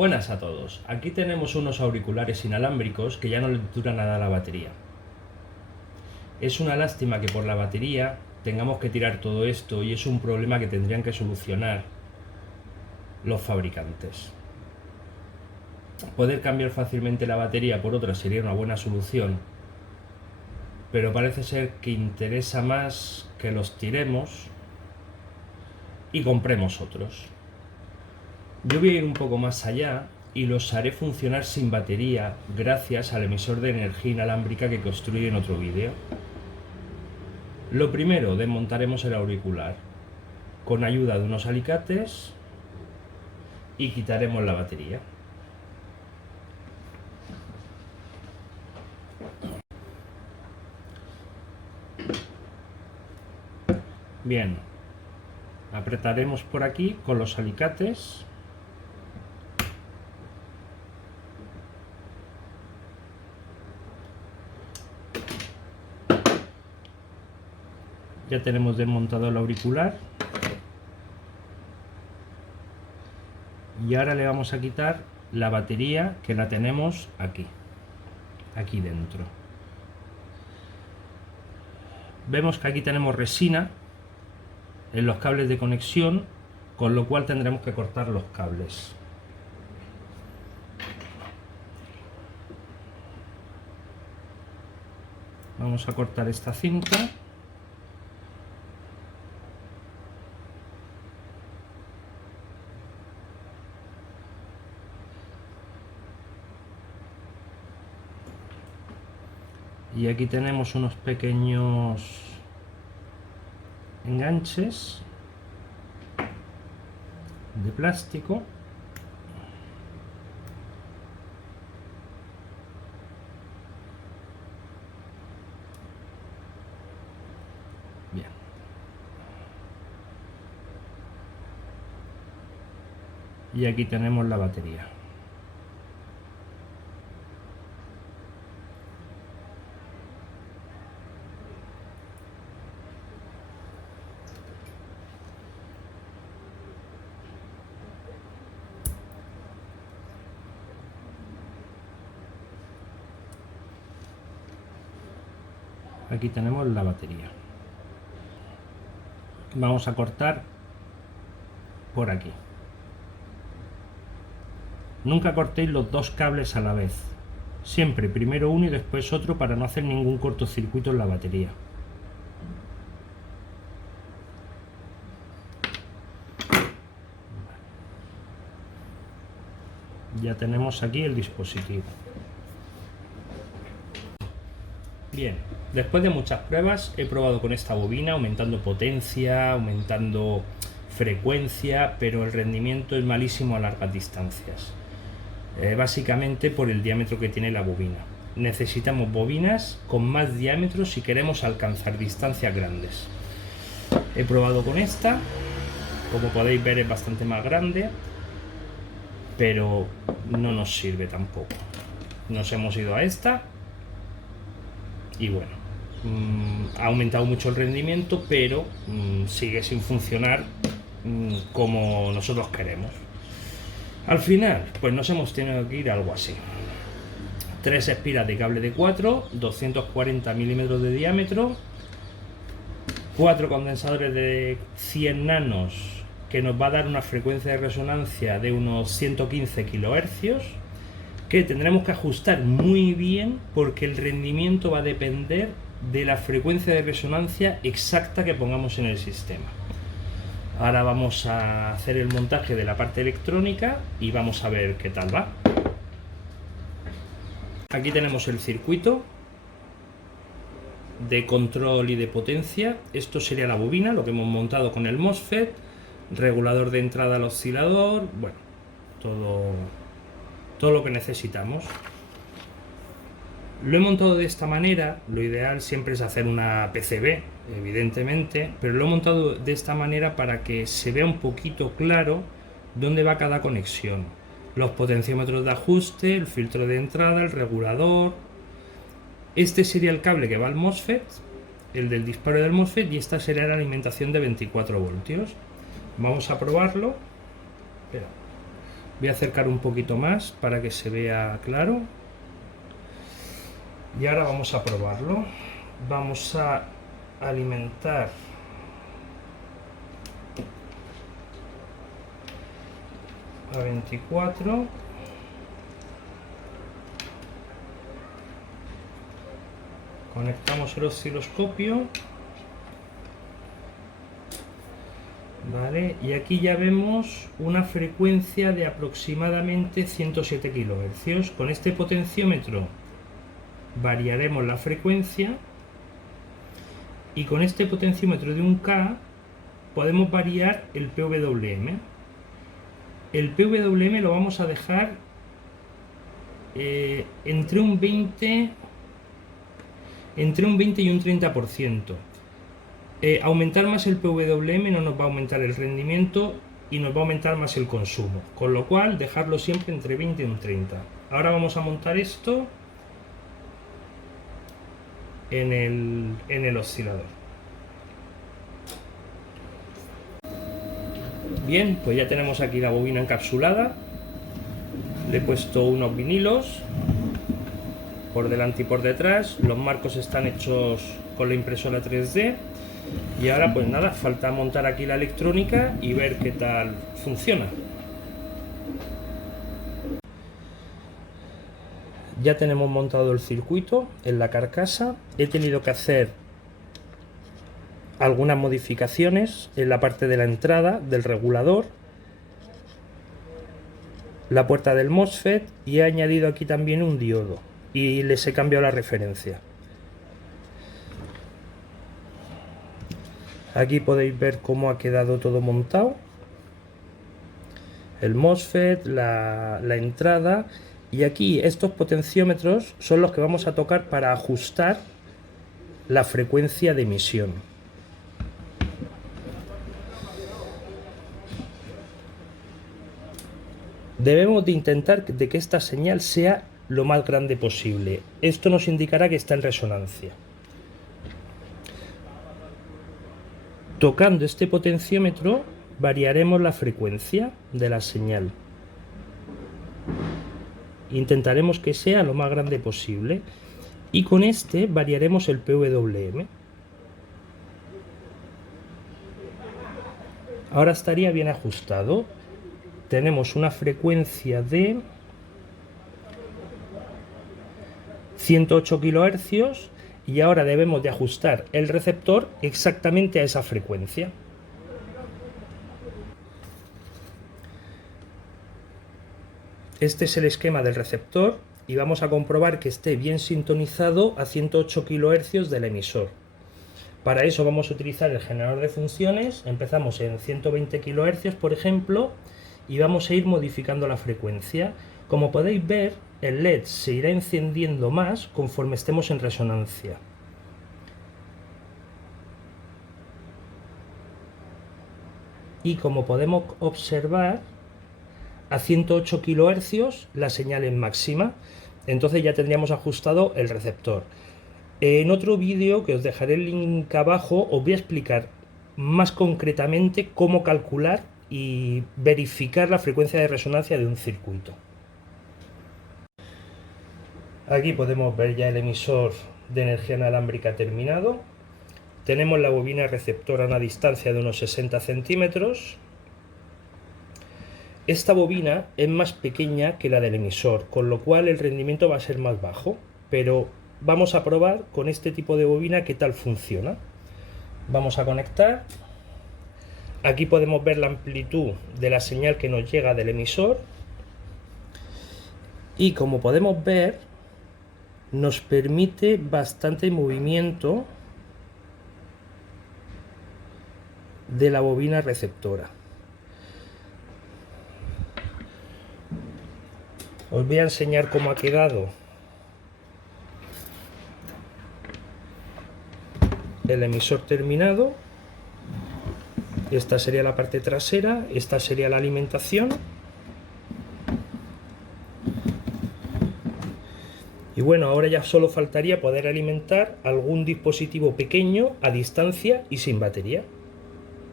Buenas a todos, aquí tenemos unos auriculares inalámbricos que ya no les dura nada la batería. Es una lástima que por la batería tengamos que tirar todo esto y es un problema que tendrían que solucionar los fabricantes. Poder cambiar fácilmente la batería por otra sería una buena solución, pero parece ser que interesa más que los tiremos y compremos otros. Yo voy a ir un poco más allá y los haré funcionar sin batería gracias al emisor de energía inalámbrica que construí en otro vídeo. Lo primero, desmontaremos el auricular con ayuda de unos alicates y quitaremos la batería. Bien, apretaremos por aquí con los alicates. Ya tenemos desmontado el auricular y ahora le vamos a quitar la batería que la tenemos aquí dentro. Vemos que aquí tenemos resina en los cables de conexión, con lo cual tendremos que cortar los cables. Vamos a cortar esta cinta. Y aquí tenemos unos pequeños enganches de plástico. Bien. Y aquí tenemos la batería. Aquí tenemos la batería. Vamos a cortar por aquí. Nunca cortéis los dos cables a la vez. Siempre primero uno y después otro para no hacer ningún cortocircuito en la batería. Ya tenemos aquí el dispositivo. Bien, después de muchas pruebas he probado con esta bobina, aumentando potencia, aumentando frecuencia, pero el rendimiento es malísimo a largas distancias. Básicamente por el diámetro que tiene la bobina. Necesitamos bobinas con más diámetro si queremos alcanzar distancias grandes. He probado con esta, como podéis ver es bastante más grande, pero no nos sirve tampoco. Nos hemos ido a esta y bueno, ha aumentado mucho el rendimiento, pero sigue sin funcionar como nosotros queremos. Al final, pues nos hemos tenido que ir a algo así. 3 espiras de cable de 4, 240 milímetros de diámetro, 4 condensadores de 100 nanos, que nos va a dar una frecuencia de resonancia de unos 115 kHz, que tendremos que ajustar muy bien porque el rendimiento va a depender de la frecuencia de resonancia exacta que pongamos en el sistema. Ahora vamos a hacer el montaje de la parte electrónica y vamos a ver qué tal va. Aquí tenemos el circuito de control y de potencia. Esto sería la bobina, lo que hemos montado con el MOSFET, regulador de entrada al oscilador, bueno, todo lo que necesitamos. Lo he montado de esta manera. Lo ideal siempre es hacer una PCB, evidentemente, pero lo he montado de esta manera para que se vea un poquito claro dónde va cada conexión. Los potenciómetros de ajuste, el filtro de entrada, el regulador. Este sería el cable que va al MOSFET, el del disparo del MOSFET, y esta sería la alimentación de 24 voltios. Vamos a probarlo. Espera. Voy a acercar un poquito más para que se vea claro. Y ahora vamos a probarlo. Vamos a alimentar a 24. Conectamos el osciloscopio. Vale, y aquí ya vemos una frecuencia de aproximadamente 107 kHz. Con este potenciómetro variaremos la frecuencia y con este potenciómetro de 1K podemos variar el PWM. El PWM lo vamos a dejar entre un 20 y un 30%. Aumentar más el PWM no nos va a aumentar el rendimiento y nos va a aumentar más el consumo, con lo cual dejarlo siempre entre 20 y un 30. Ahora vamos a montar esto en el oscilador. Bien, pues ya tenemos aquí la bobina encapsulada. Le he puesto unos vinilos por delante y por detrás. Los marcos están hechos con la impresora 3D. Y ahora pues nada, falta montar aquí la electrónica y ver qué tal funciona. Ya tenemos montado el circuito en la carcasa. He tenido que hacer algunas modificaciones en la parte de la entrada del regulador, la puerta del MOSFET, y he añadido aquí también un diodo y les he cambiado la referencia. Aquí podéis ver cómo ha quedado todo montado, el MOSFET, la entrada, y aquí estos potenciómetros son los que vamos a tocar para ajustar la frecuencia de emisión. Debemos de intentar de que esta señal sea lo más grande posible. Esto nos indicará que está en resonancia. Tocando este potenciómetro variaremos la frecuencia de la señal. Intentaremos que sea lo más grande posible y con este variaremos el PWM. Ahora estaría bien ajustado. Tenemos una frecuencia de 108 kHz. Y ahora debemos de ajustar el receptor exactamente a esa frecuencia. Este es el esquema del receptor y vamos a comprobar que esté bien sintonizado a 108 kHz del emisor. Para eso vamos a utilizar el generador de funciones. Empezamos en 120 kHz, por ejemplo, y vamos a ir modificando la frecuencia. Como podéis ver, el LED se irá encendiendo más conforme estemos en resonancia. Y como podemos observar, a 108 kHz la señal es máxima. Entonces ya tendríamos ajustado el receptor. En otro vídeo, que os dejaré el link abajo, os voy a explicar más concretamente cómo calcular y verificar la frecuencia de resonancia de un circuito. Aquí podemos ver ya el emisor de energía inalámbrica terminado. Tenemos la bobina receptora a una distancia de unos 60 centímetros. Esta bobina es más pequeña que la del emisor, con lo cual el rendimiento va a ser más bajo, pero vamos a probar con este tipo de bobina qué tal funciona. Vamos a conectar. Aquí podemos ver la amplitud de la señal que nos llega del emisor y como podemos ver nos permite bastante movimiento de la bobina receptora. Os voy a enseñar cómo ha quedado el emisor terminado. Esta sería la parte trasera, esta sería la alimentación. Y bueno, ahora ya solo faltaría poder alimentar algún dispositivo pequeño a distancia y sin batería.